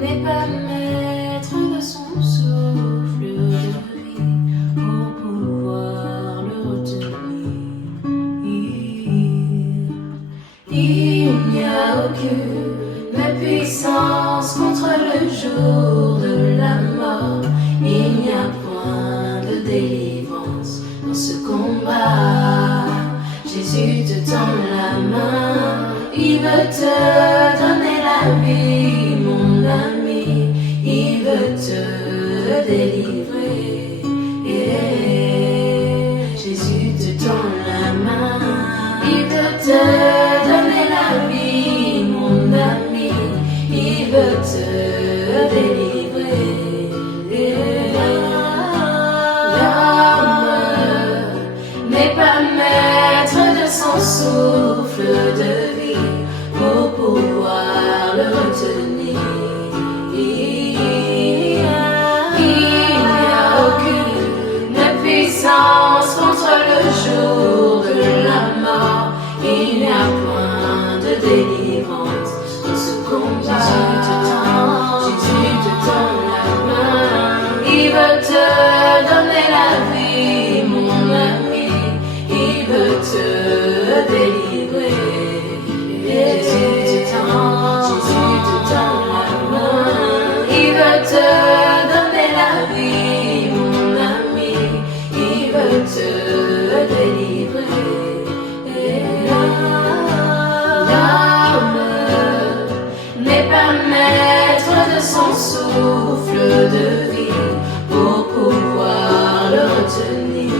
N'est pas maître de son souffle de vie pour pouvoir le retenir. Il n'y a aucune puissance contre le jour de la mort. Il n'y a point de délivrance dans ce combat. Jésus te tend la main, il veut te donner la vie, mon ami, il veut te délivrer. Jésus te tend la main, il veut te donner la vie, mon ami, il veut te délivrer. L'homme n'est pas maître de son souffle de vie pour pouvoir le retenir. Il n'y a aucune puissance contre le jour de la mort. Il n'y a point de délivrance dans ce combat. Jésus te tend la main, il veut te donner la vie, mon ami, il veut te délivrer. Jésus te tend la main, il veut te donner la vie, mon ami, il veut te délivrer. L'homme n'est pas maître de son souffle de vie pour pouvoir le retenir.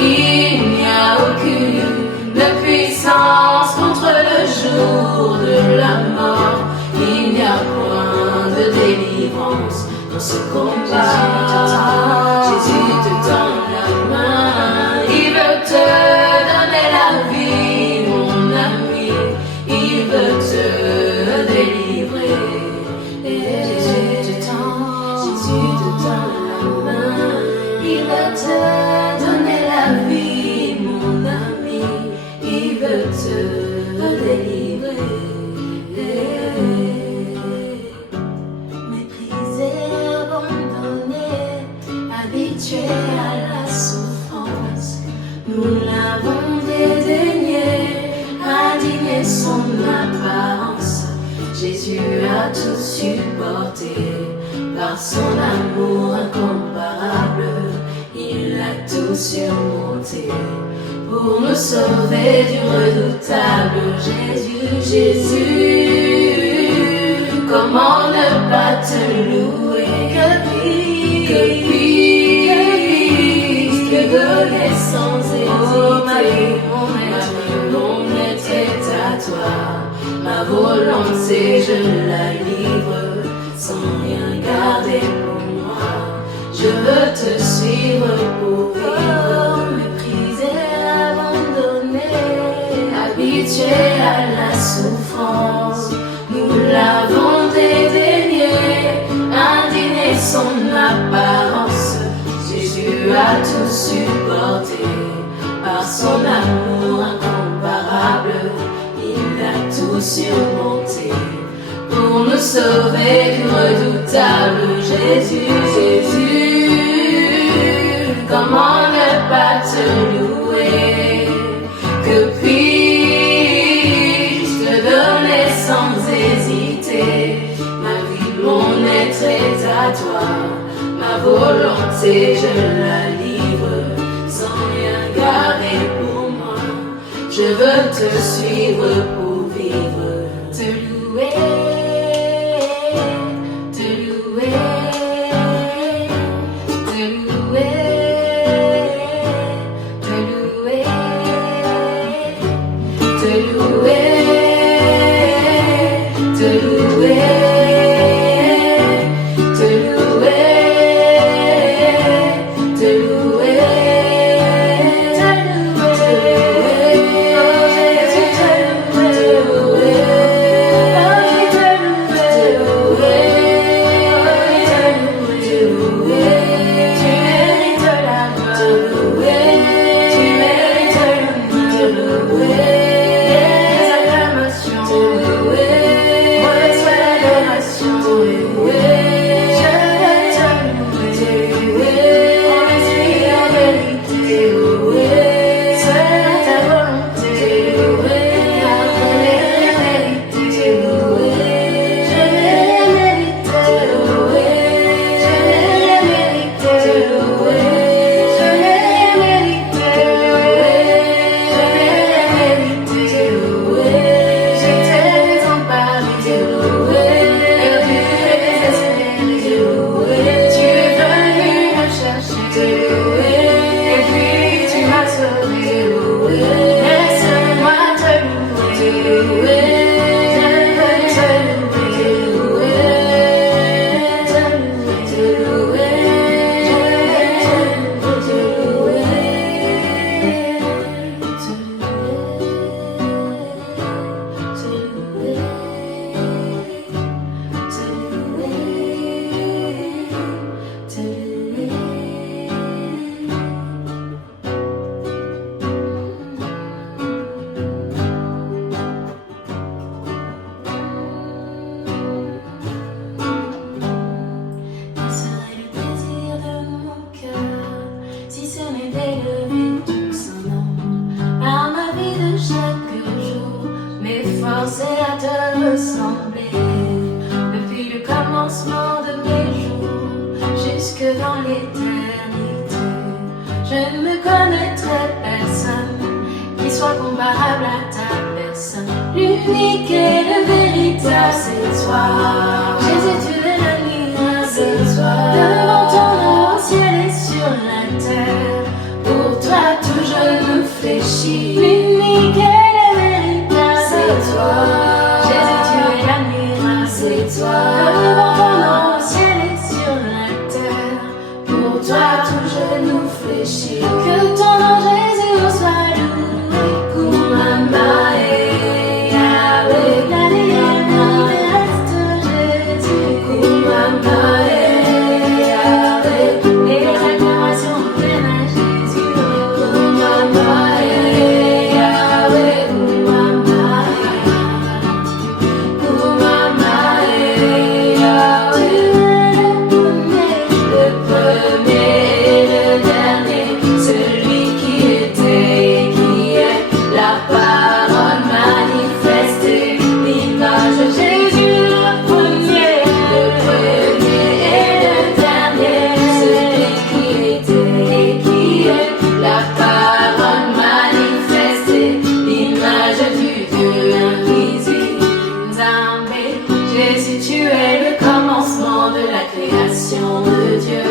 Il n'y a aucune puissance contre le jour de la mort. Il n'y a point de délivrance dans ce combat. Jésus te tend la main, il veut te donner la vie, mon ami, il veut te délivrer. Jésus te tend la main, il veut te donner la vie, mon ami, il veut te délivrer. Méprisé, abandonné, habitué à la souffrance, nous l'avons dédaigné, indigné son apparence. Jésus a tout supporté par son amour incomparable. Il a tout surmonté pour nous sauver du redoutable. Jésus, Jésus, comment ne pas te louer? Que puisse te donner sans hésiter. Oh, ma vie, mon être est à toi. Ma volonté, je la livre sans rien garder pour moi. Je veux te suivre pour vivre. Méprisé, abandonné, habitué à la souffrance, nous l'avons dédaigné, indigné son apparence. Jésus a tout supporté par son amour incomparable. Il a tout surmonté pour nous sauver du redoutable. Jésus, Jésus, comment ne pas te louer? Que puis-je te donner sans hésiter? Ma vie, mon être est à toi. Ma volonté, je la livre sans rien garder pour moi. Je veux te suivre pour vivre, te louer, te louer, te louer, te louer, te louer, te louer, te louer, te louer, te louer. Je ne me connaîtrai personne qui soit comparable à ta personne. L'unique et le véritable, c'est toi. Jésus, tu es la lumière, c'est toi. Devant ton nom, au ciel et sur la terre. Pour toi, tout genou fléchit. L'unique et le véritable, c'est toi. Jésus, tu es la lumière, c'est toi. Devant ton nom, au ciel et sur la terre. Pour toi, tout genou fléchit. Que ton nom, Jésus, soit loué. Kumama et Yahweh, la lumière reste Jésus. Kumama et Yahweh, les acclamations viennent à Jésus. Kumama et Yahweh, Kumama et Yahweh, le premier et le dernier, celui qui était et qui est, la parole manifestée, l'image de Jésus, le premier et le dernier, celui qui était et qui est, la parole manifestée, l'image du Dieu invisible. Nzambe, Jésus, tu es le commencement de la création de Dieu.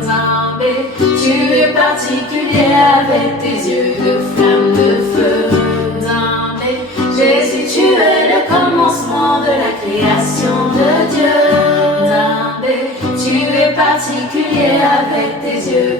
Nzambe, tu es particulier avec tes yeux de flamme de feu. Nzambe, Jésus, tu es le commencement de la création de Dieu. Nzambe, tu es particulier avec tes yeux